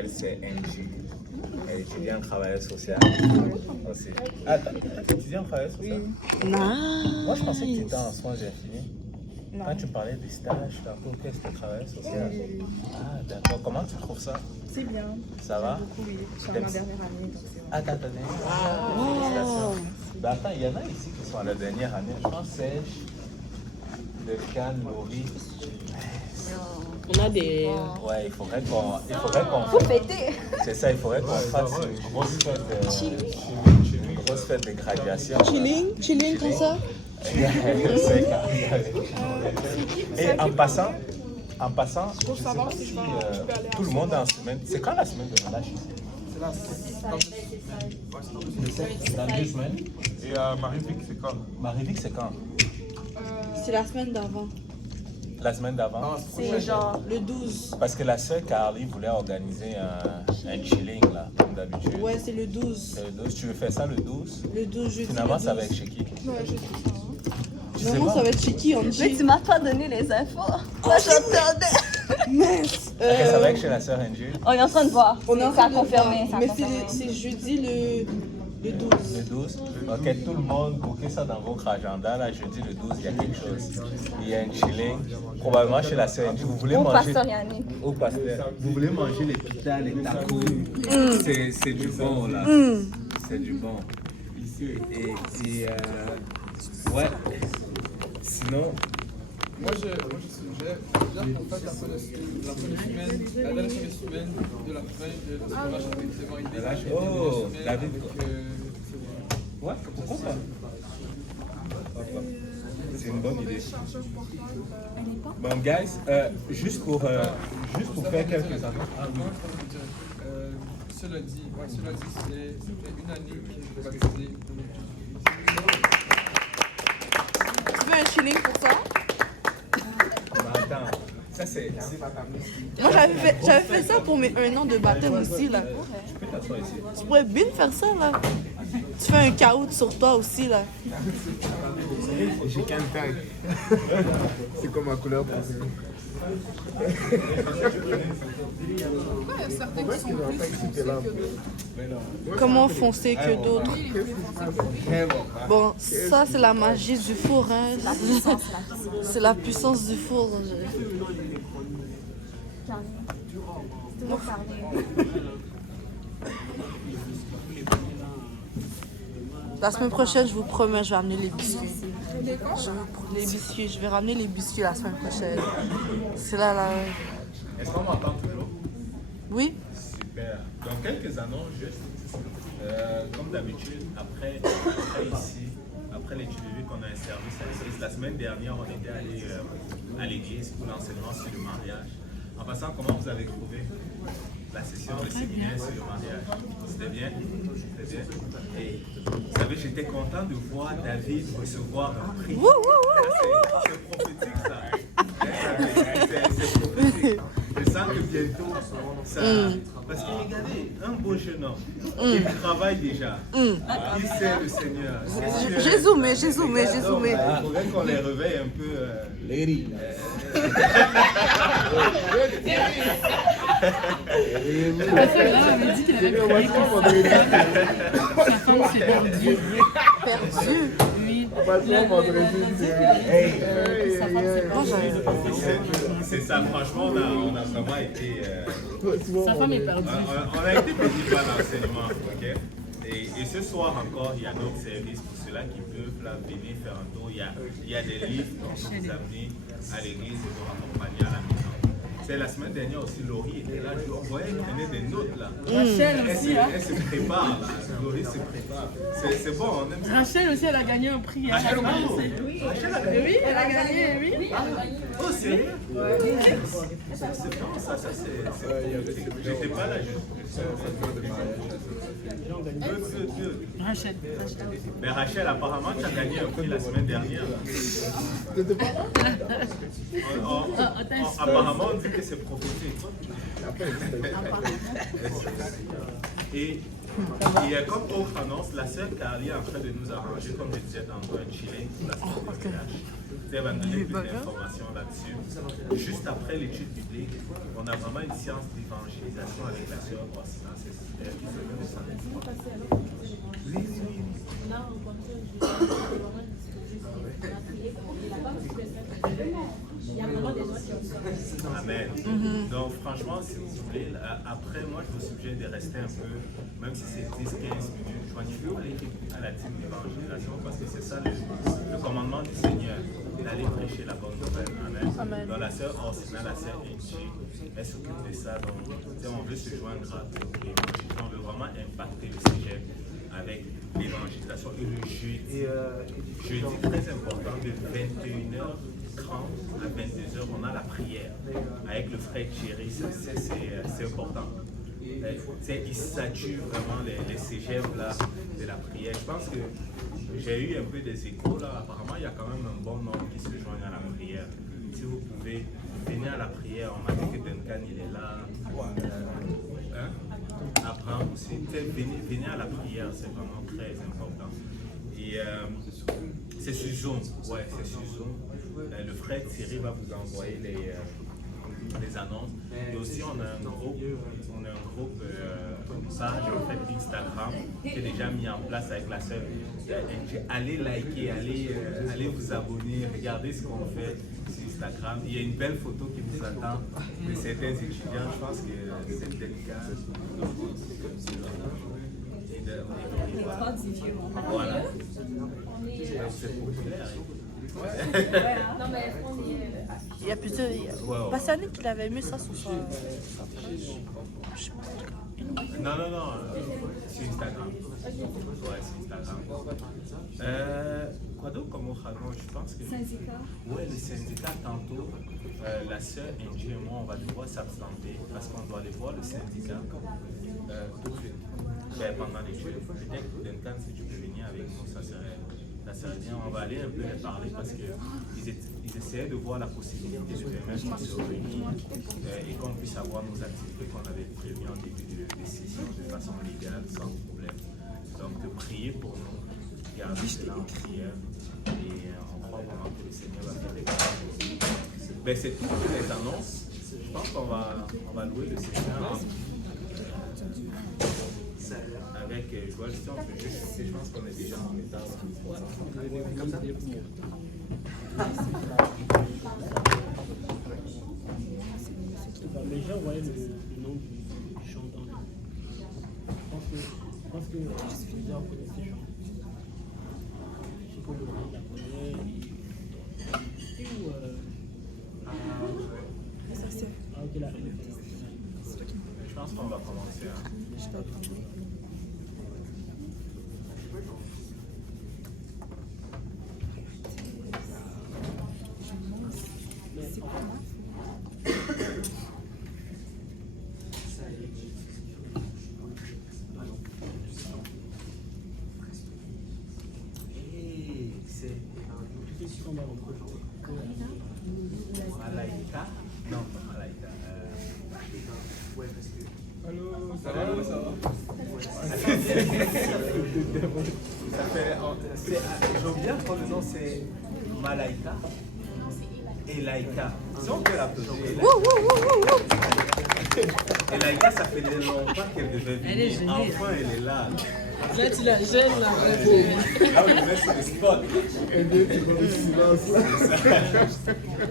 Elle, c'est Angie. Elle étudie en travailleur social. Aussi. Attends, tu étudies en travailleur social? Oui. Moi, je pensais que tu étais en soins infirmiers. Quand tu parlais des stages, tantôt, qu'est-ce que tu travaillais social? Ah, d'accord. Comment tu trouves ça? C'est bien. Ça va? Beaucoup, oui. Je suis en ma dernière année, donc c'est Ah, t'as donné. Félicitations. Ben, attends, il y en a ici qui sont à la dernière année. Je pense Sèche, Delcan, Laurie. On a des... Ouais, il faudrait qu'on Faut fêter. C'est ça, il faudrait qu'on fasse une grosse fête de graduation. Chilling comme ça. Et en passant, je sais pas si tout le monde est en semaine. C'est quand la semaine de relâche ici? C'est dans 2 semaines. Et Marie-Vic, c'est quand? Marie-Vic, c'est quand? C'est la semaine d'avant. La semaine d'avant? C'est genre. Le 12. Parce que la sœur Carly voulait organiser un chilling, là, comme d'habitude. Ouais, c'est le 12. C'est le 12. Tu veux faire ça le 12? Le 12 jeudi. Finalement, le ça 12. va être chez qui? Ouais, je sais ça. Tu sais Vraiment, pas? ça va être chez qui, Angie? Mais tu m'as pas donné les infos. Moi, j'entendais. Mince. Ok, ça va être chez la sœur Angie. On est en train de voir. On est en Ça train a de confirmé. voir. Ça a Mais confirmé. c'est jeudi le 12. Le 12. Ok, tout le monde, bouquez ça dans votre agenda. Là, jeudi le 12, il y a quelque chose. Il y a un chilling. Probablement chez la sœur Angie. Vous voulez Au manger. pasteur Yannick. Au pasteur. Vous voulez manger les pitas, les tacos. C'est du bon, là. C'est du bon. Ici. Ouais. Sinon. Moi, je suggère qu'on fasse la première semaine, la dernière semaine de la fin de la relâche avec ses mariés. Oh, David. Ouais, pourquoi pas? C'est une bonne idée. Bon, guys, juste pour faire quelques annonces. Ah oui. Ce lundi, c'était une année que je vais baptiser. Tu veux un chilling pour ça? Attends, ça c'est. Moi, j'avais fait ça pour mes 1 an de baptême aussi, là. Tu peux t'asseoir ici. Tu pourrais bien faire ça, là. Tu fais un caout sur toi aussi, là. J'ai qu'un taille. C'est comme ma couleur préférée. Comment foncer que d'autres? Bon, ça, c'est la magie du four, hein. C'est la puissance du four. La semaine prochaine, je vous promets, je vais amener les biscuits. Je vais ramener les biscuits la semaine prochaine. C'est là. Est-ce qu'on m'entend toujours? Oui? Super. Dans quelques annonces, juste. Comme d'habitude, après l'étude de vie qu'on a un service à l'église, la semaine dernière, on était allé à l'église pour l'enseignement sur le mariage. En passant, comment vous avez trouvé la session de séminaire sur le mariage? C'était bien? C'était bien? Et vous savez, j'étais content de voir David recevoir un prix. C'est prophétique, ça. C'est prophétique. Je sens que bientôt, ça... Parce que regardez, un beau jeune homme, il travaille déjà. Il sait le Seigneur. J'ai zoomé. Il faudrait qu'on les réveille un peu. Lady. Elle m'a dit qu'il avait prié pour sa femme s'est perdue. Perdu. Oui. C'est ça, franchement, on a vraiment été. Sa femme est perdue. On a été bénis par l'enseignement, ok? Et ce soir encore, il y a d'autres services pour ceux-là qui peuvent là, venir faire un tour. Il y a des livres qu'on peut vous amener à l'église et vous accompagner à la maison. C'est la semaine dernière aussi, Laurie était là. Je voyais qu'elle prenait des notes là. Rachel aussi, hein. Elle se prépare là. Laurie se prépare. C'est bon, on aime ça. Rachel aussi, elle a gagné un prix. Rachel, Elle a bravo. gagné. Rachel a gagné. Oui, elle a gagné, oui. Oh, sérieux? C'est bon, ça c'est. J'étais pas là, Rachel. Mais Rachel, apparemment, tu as gagné un prix la semaine dernière. Apparemment, on dit que c'est prophétique. Et Et comme autre annonce, la sœur Carly est en train de nous arranger, comme je disais tantôt, un chilling pour la sœur de CH. Elle va nous donner plus d'informations là-dessus. Juste après l'étude biblique, on a vraiment une séance d'évangélisation avec la sœur Orsina. C'est elle qui se met au centre. Amen. Donc franchement, si vous voulez, après moi je vous suggère de rester un peu, même si c'est 10-15 minutes, joignez-vous à l'équipe, à la team d'évangélisation, parce que c'est ça le commandement du Seigneur, d'aller prêcher la bonne nouvelle. Amen. Amen. Donc la sœur Orsina, la sœur Inchi, elle s'occupe de ça. Donc on veut se joindre à l'évangélisation, on veut vraiment impacter le cégep avec l'évangélisation. Et le jeudi, très important, de 21h30 à 22h, on a la prière avec le frère Thierry. C'est important. Il sature vraiment les cégeps là, de la prière. Je pense que j'ai eu un peu des échos là. Apparemment, il y a quand même un bon nombre qui se joignent à la prière. Si vous pouvez venir à la prière, on m'a dit que Duncan il est là. Abraham aussi. Venez à la prière, c'est vraiment très important. Et c'est sur Zoom. Ouais, c'est sur Zoom. Le frère Thierry va vous envoyer les annonces. Et aussi, on a un groupe page en fait, Instagram qui est déjà mis en place avec la sœur. Allez liker, allez vous abonner, regardez ce qu'on fait sur Instagram. Il y a une belle photo qui vous attend de certains étudiants. Je pense que c'est délicat. Voilà. C'est populaire. Il y a plusieurs. Bassani qui l'avait mis ça sur sa page. Je sais pas. Non, sur Instagram. Ouais, sur Instagram. Quoi d'autre comme autre annonce? Je pense que. Syndicat. Ouais, le syndicat, tantôt, la sœur Angie et moi, on va devoir s'absenter parce qu'on doit aller voir le syndicat tout de suite. Pendant l'étude, peut-être que Duncan, si tu peux venir avec nous, ça serait bien. On va aller un peu les parler parce qu'ils essayaient de voir la possibilité de permettre qu'on se réunisse et qu'on puisse avoir nos activités qu'on avait prévues en début de session de façon légale, sans problème. Donc, de prier pour nous, garder cela en prière et on croit vraiment que le Seigneur va faire des choses. Ben, c'est toutes les annonces. Je pense qu'on va louer le Seigneur avec Joël. Si on peut juste, je pense qu'on est déjà en état. Mais j'ai envoyé le nom du chanteur. Je pense que je suis déjà en connaissance. Je sais pas le nom de la connaît. Ah, ok, là. Je pense qu'on va commencer. Malaika? Non, pas Malaika. Ouais, parce que. Allô, ça va? Ça va? Ça fait. J'ai oublié encore le nom, c'est Malaika et Laïka. Si on peut l'appeler. Et Laïka, ça fait longtemps qu'elle devait venir. Enfin, elle est là. Là, tu la gênes, là. Là, on le met sur le spot.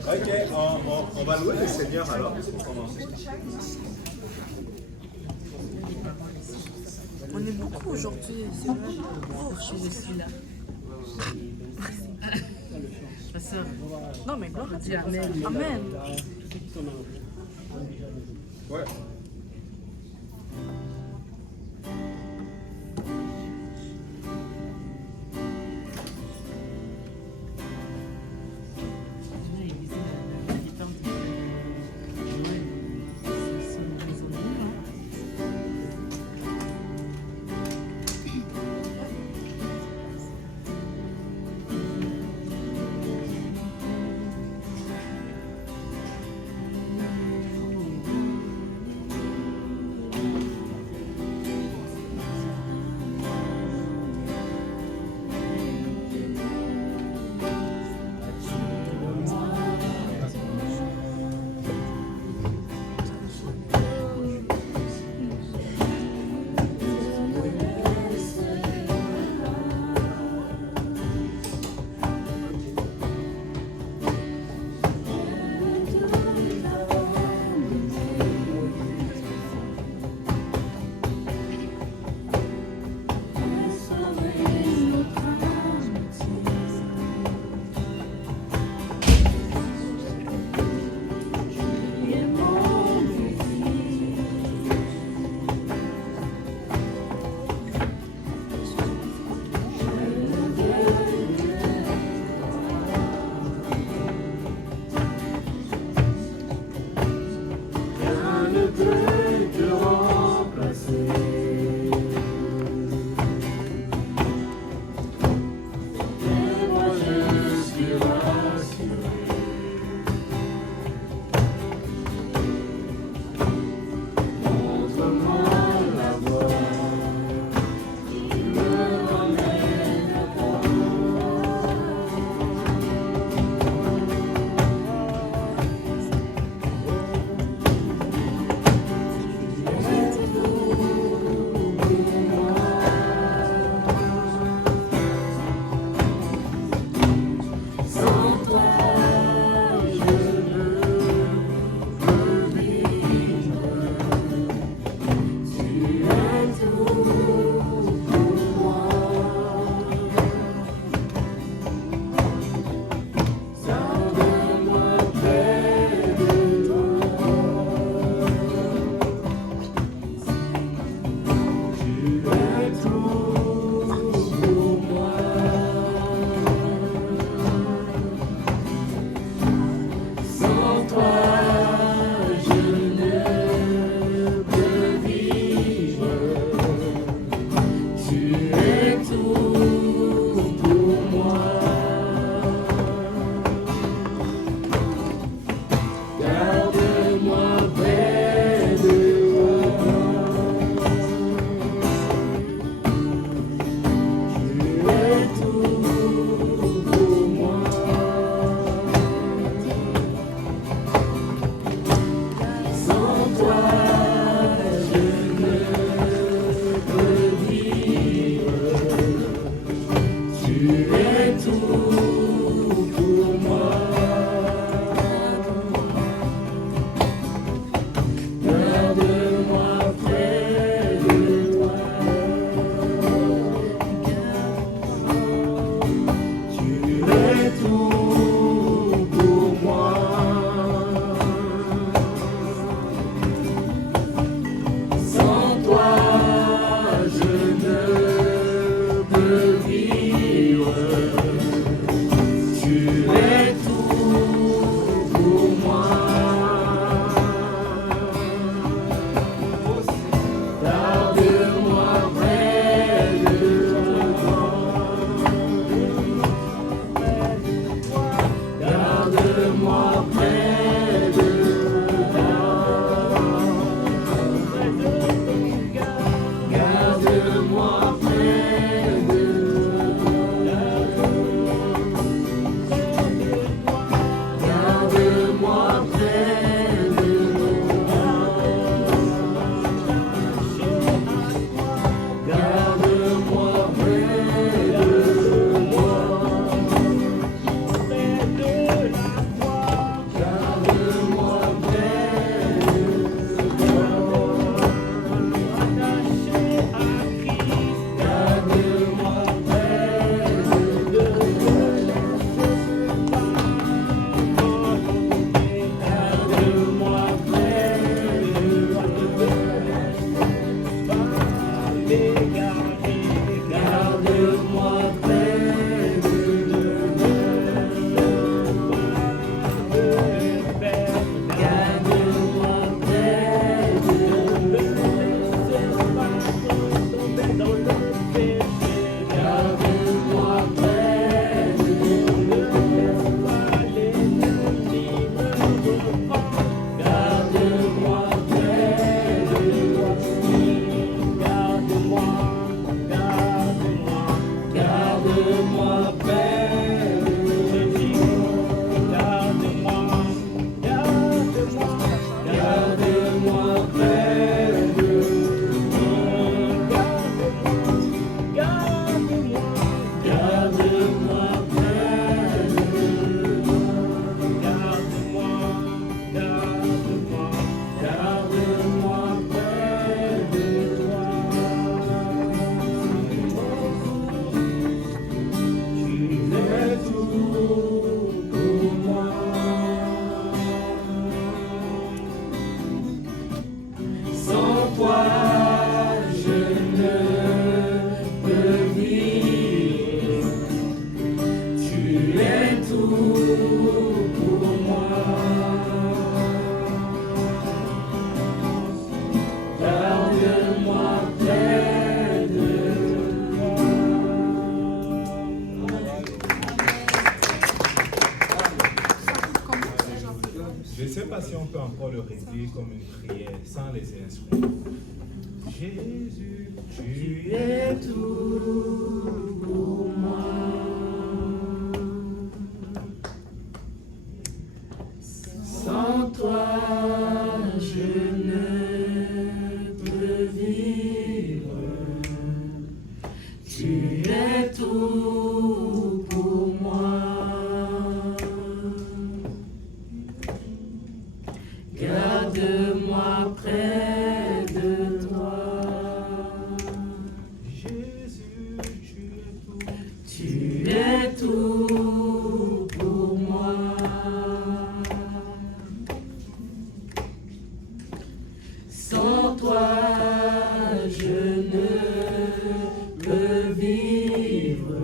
Ok, on va louer le Seigneur alors pour commencer. On est beaucoup aujourd'hui, c'est vrai. Oh, je suis là. Ma soeur. Non, mais gloire à Dieu. Amen. Amen. Ouais. encore le répéter comme une prière, sans les instruments. Jésus, tu es tout pour moi. Sans toi, je ne peux vivre. Tu es tout pour moi. Garde-moi près de toi. Jésus, tu es tout pour moi. Sans toi, je ne peux vivre.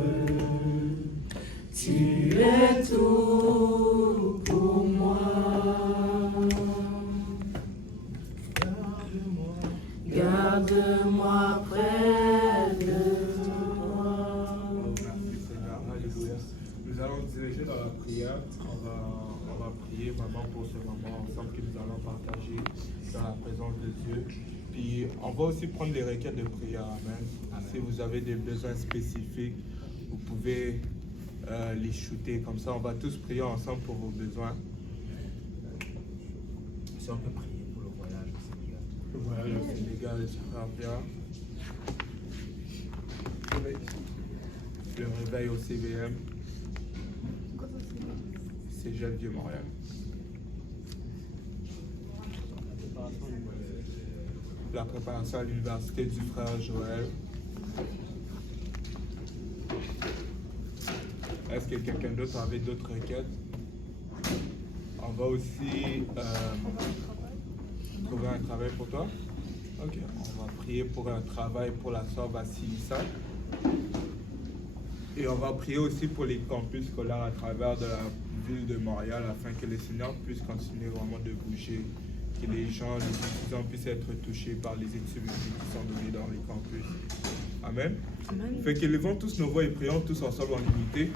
Tu es tout pour moi. Garde-moi près de toi. Merci Seigneur, alléluia. Nous allons nous diriger dans la prière. On va prier vraiment pour ce moment ensemble que nous allons partager dans la présence de Dieu. Puis on va aussi prendre des requêtes de prière. Amen. Si vous avez des besoins spécifiques, vous pouvez les shooter. Comme ça, on va tous prier ensemble pour vos besoins. Si on peut prier pour le voyage au Sénégal. Le voyage au Sénégal, les frères bien. Le réveil au CVM. Cégep Vieux-Montréal. La préparation à l'université du frère Joël. Est-ce que quelqu'un d'autre avait d'autres requêtes? On va aussi trouver un travail pour toi. Ok, on va prier pour un travail pour la sœur Vassilissa. Et on va prier aussi pour les campus scolaires à travers de la ville de Montréal afin que les seigneurs puissent continuer vraiment de bouger, que les gens, les étudiants puissent être touchés par les études qui sont données dans les campus. Amen. Amen. Fait que levons tous nos voix et prions tous ensemble en unité.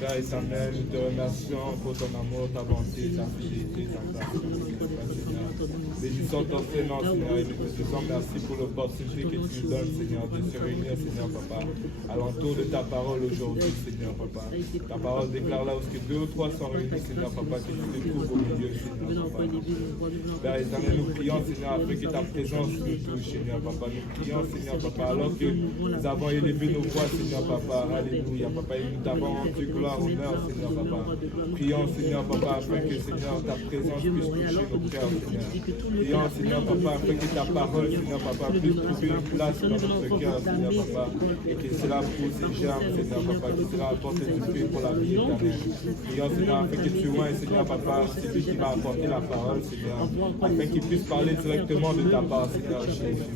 Père éternel, nous te remercions pour ton amour, ta bonté, ta fidélité, ta grâce, Seigneur. Bénissons ton Seigneur, Seigneur, et nous te disons merci pour l'opportunité que tu nous donnes, Seigneur, de se réunir, Seigneur, Papa, alentour de ta parole aujourd'hui, Seigneur, Papa. Ta parole déclare là où deux ou trois sont réunis, Seigneur, Papa, que tu te trouves au milieu, Seigneur, Papa. Père éternel, nous prions, Seigneur, afin que ta présence nous touche, Seigneur, Papa. Nous prions, Seigneur, Papa, alors que nous avons élevé nos voix, Seigneur, Papa. Alléluia, Papa, et nous t'avons rendu gloire. Honneur, Seigneur, Papa. Prions, Seigneur, Papa, afin que, Seigneur, ta présence puisse toucher nos cœurs, Seigneur. Prions, Seigneur, Papa, afin que ta parole, Seigneur, Papa, puisse trouver une place dans notre cœur, Seigneur, Papa. Et que cela pousse et germe, Seigneur, Papa, que cela apporte du fruit pour la vie éternelle. Prions, Seigneur, afin que tu vois, Seigneur, Papa, celui qui va apporter la parole, Seigneur, afin qu'il puisse parler directement de ta part, Seigneur Jésus.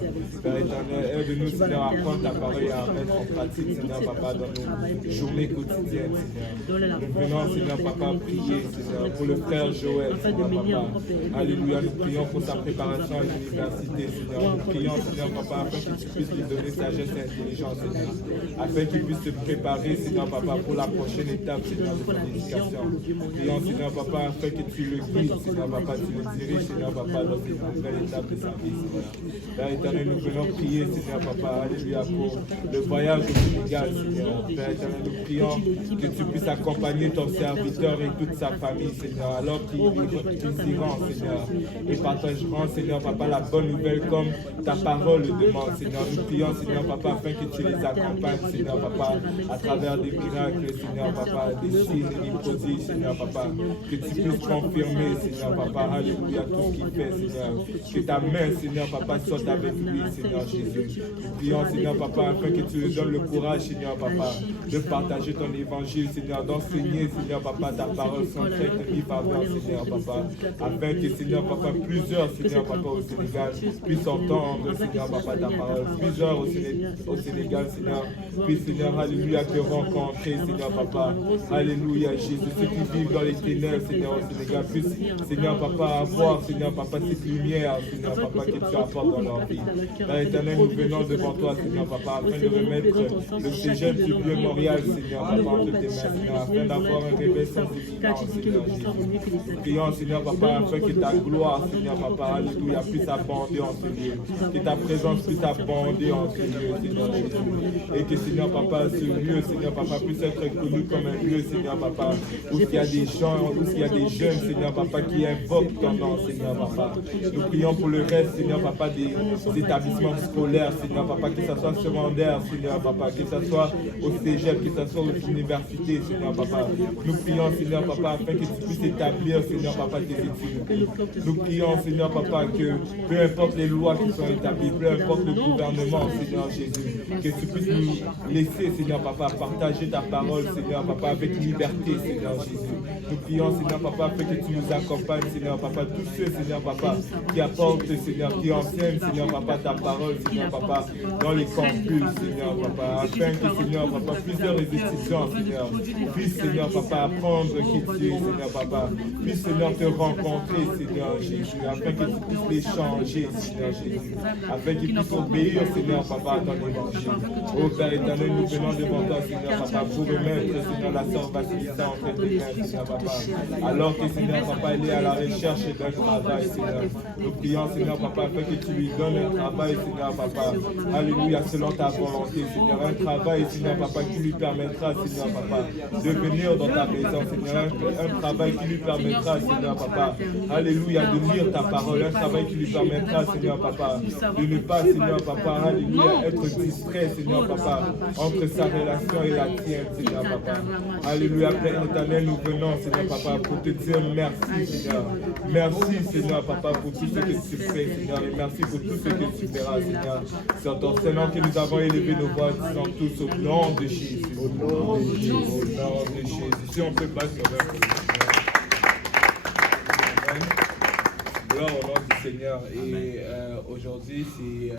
Père éternel, aide-nous, Seigneur, à prendre ta parole et à mettre en pratique, Seigneur, Papa, dans nos journées quotidiennes, Seigneur. Nous venons, Seigneur, Papa, prier, Seigneur, pour le frère Joël, Seigneur, Papa. Alléluia, nous prions pour sa préparation à l'université, Seigneur. Nous prions, Seigneur, Papa, afin que tu puisses lui donner sagesse et intelligence, Seigneur. Afin qu'il puisse se préparer, Seigneur, Papa, pour la prochaine étape, Seigneur, de son éducation. Nous prions, Seigneur, Papa, afin que tu le guides, Seigneur, Papa, tu le diriges, Seigneur, Papa, dans cette nouvelle étape de sa vie, Seigneur. Père éternel, nous venons prier, Seigneur, Papa, Alléluia, pour le voyage au Sénégal, Seigneur. Père éternel, nous prions que tu puisses accompagner ton serviteur et toute sa famille, Seigneur, alors qu'ils iront, Seigneur, et partageront, Seigneur, Papa, la bonne nouvelle comme ta parole le demande, Seigneur. Nous prions, Seigneur, Papa, afin que tu les accompagnes, Seigneur, Papa, à travers des miracles, Seigneur, Papa, des signes et des prodiges, Seigneur, Papa, que tu puisses confirmer, Seigneur, Papa, alléluia, tout ce qu'il fait, Seigneur. Que ta main, Seigneur, Papa, soit avec lui, Seigneur Jésus. Nous prions, Seigneur, Papa, afin que tu lui donnes le courage, Seigneur, Papa, de partager ton évangile, Seigneur, d'enseigner, Seigneur, Papa, ta parole sans crainte ni faveur, Seigneur, Papa, afin que, Seigneur, Papa, plusieurs, Seigneur, Papa, au Sénégal, puissent entendre, Seigneur, Papa, ta parole. Plusieurs au Sénégal, Seigneur, puissent, Seigneur, alléluia, te rencontrer, Seigneur, Papa, alléluia, Jésus. Ceux qui vivent dans les ténèbres, Seigneur, au Sénégal, puissent, Seigneur, Papa, avoir, Seigneur, Papa, cette lumière, Seigneur, Papa, que tu apportes dans leur leur vie. Père éternel, nous venons devant toi, Seigneur Papa, afin de remettre le cégep du vieux Montréal, Seigneur Papa, entre tes mains, Seigneur, afin d'avoir un réveil sans imminence, Seigneur Jésus. Nous prions, Seigneur Papa, afin que ta gloire, Seigneur Papa, alléluia, puisse abonder en ce lieu, que ta présence puisse abonder en ce lieu, Seigneur Jésus. Et que, Seigneur Papa, ce lieu, Seigneur Papa, puisse être connu comme un lieu, Seigneur Papa, où il y a des gens, où il y a des jeunes, Seigneur Papa, qui invoquent ton nom, Seigneur Papa. Nous prions pour le reste, Seigneur Papa, des établissements scolaires, Seigneur Papa, que ce soit secondaire, Seigneur Papa, que ce soit au cégep, que ce soit aux universités, Seigneur Papa. Nous prions, Seigneur Papa, afin que tu puisses établir, Seigneur Papa, tes études. Nous prions, Seigneur Papa, que peu importe les lois qui sont établies, peu importe le gouvernement, Seigneur Jésus, que tu puisses nous laisser, Seigneur Papa, partager ta parole, Seigneur Papa, avec liberté, Seigneur Jésus. Nous prions, Seigneur Papa, afin que tu nous accompagnes, Seigneur Papa, tous ceux, Seigneur Papa, qui apportent, Seigneur, qui enseignent, Seigneur Papa, ta parole, Seigneur Papa, dans les campus, Seigneur Papa, afin que, Seigneur Papa, plusieurs étudiants, Seigneur, puissent, Seigneur Papa, apprendre qui tu es, Seigneur Papa, puissent, Seigneur, te rencontrer, Seigneur Jésus, afin que tu puisses les changer, Seigneur Jésus, afin qu'ils puissent obéir, Seigneur Papa, à ton évangile. Ô Père éternel, nous venons devant toi, Seigneur Papa, pour remettre, Seigneur, la sœur Vasilissa entre tes mains, Seigneur Papa, alors que, Seigneur Papa, elle est à la recherche d'un travail, Seigneur. Nous prions, Seigneur Papa, afin que tu lui donnes un travail, Seigneur Papa, alléluia, selon ta volonté, Seigneur, un travail, Seigneur Papa, qui lui permettra, Seigneur Papa, de venir dans ta maison, Seigneur, un travail qui lui permettra, Seigneur Papa, alléluia, de lire ta parole, un travail qui lui permettra, Seigneur Papa, de ne pas, Seigneur Papa, alléluia, être distrait, Seigneur Papa, entre sa relation et la tienne, Seigneur Papa. Alléluia, Père éternel, nous venons, Seigneur Papa, pour te dire merci, Seigneur. Merci, Seigneur Papa, pour tout ce que tu fais, Seigneur, et merci pour tout ce que tu feras, Seigneur. C'est en ton Seigneur que nous avons élevé nos voix, disant tous au nom de Jésus. Au nom de Jésus. Au nom de Jésus. Si on peut passer au même. Gloire au nom du Seigneur. Et aujourd'hui, c'est